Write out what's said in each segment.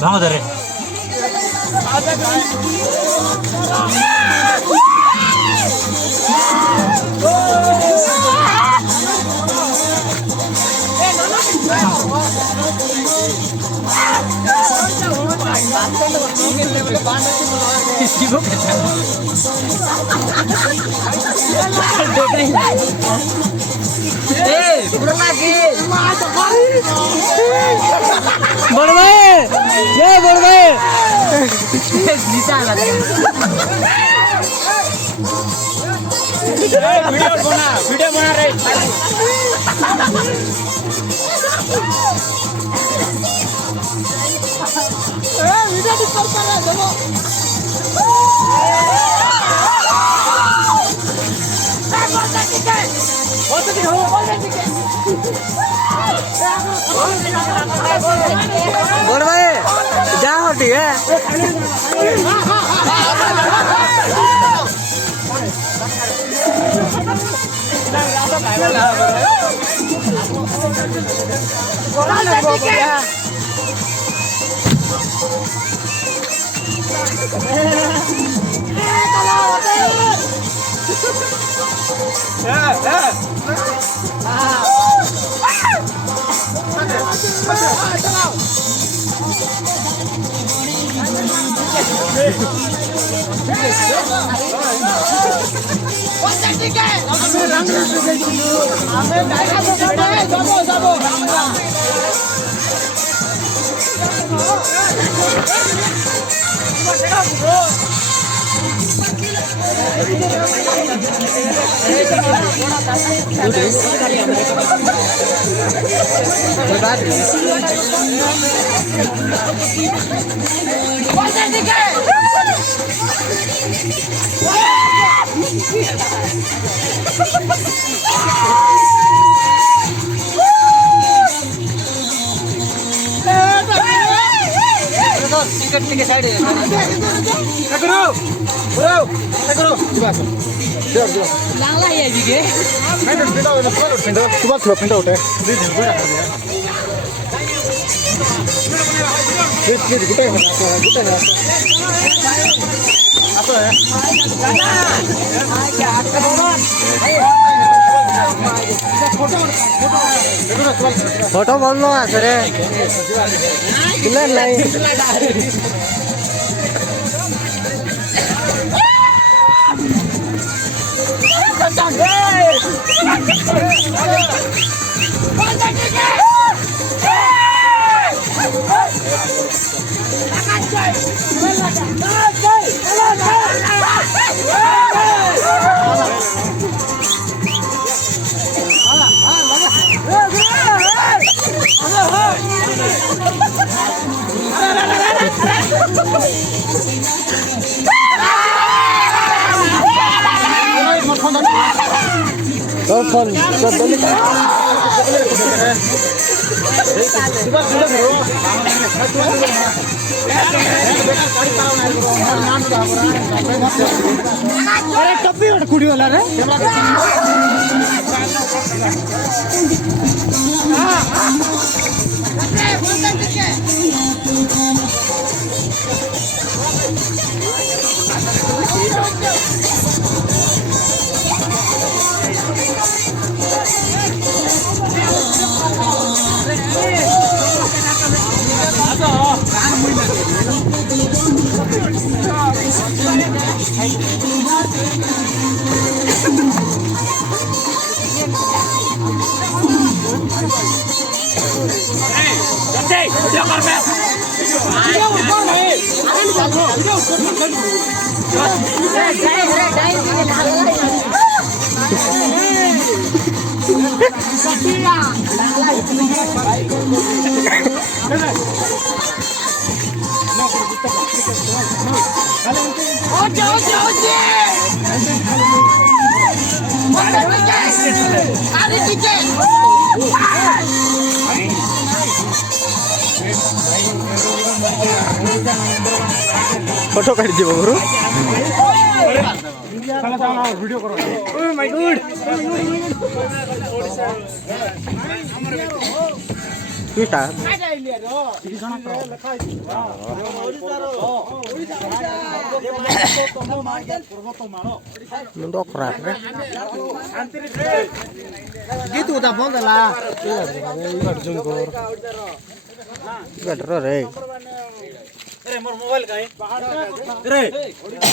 ভাঙো ধরে বড় ভাই এ বড় ভাই ভিডিও বনা রে বড় ভাই যা হটি হ্যাঁ ফটো বন্ধ আছে রে ক্লিয়ার নাই ফোন टप्पी कुड़ी वाला रे फोटो काट दियो गुरु वीडियो करो ओह माय गॉड କିଟା ମୁଣ୍ଡ ଖରାପ ରେ ଗୀତ ଉତା ବନ୍ଦ ହେଲା रे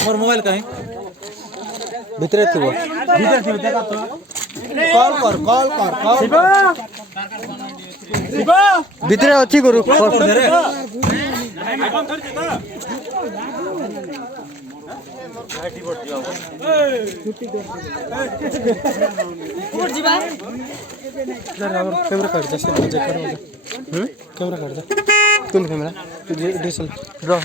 मोर मोबाइल काहे भितरे थिबो देखा तो कॉल कर भितरे अछि गुरु कैमरा काट दे कैमरा काट दे तुम कैमरा डिजिटल रो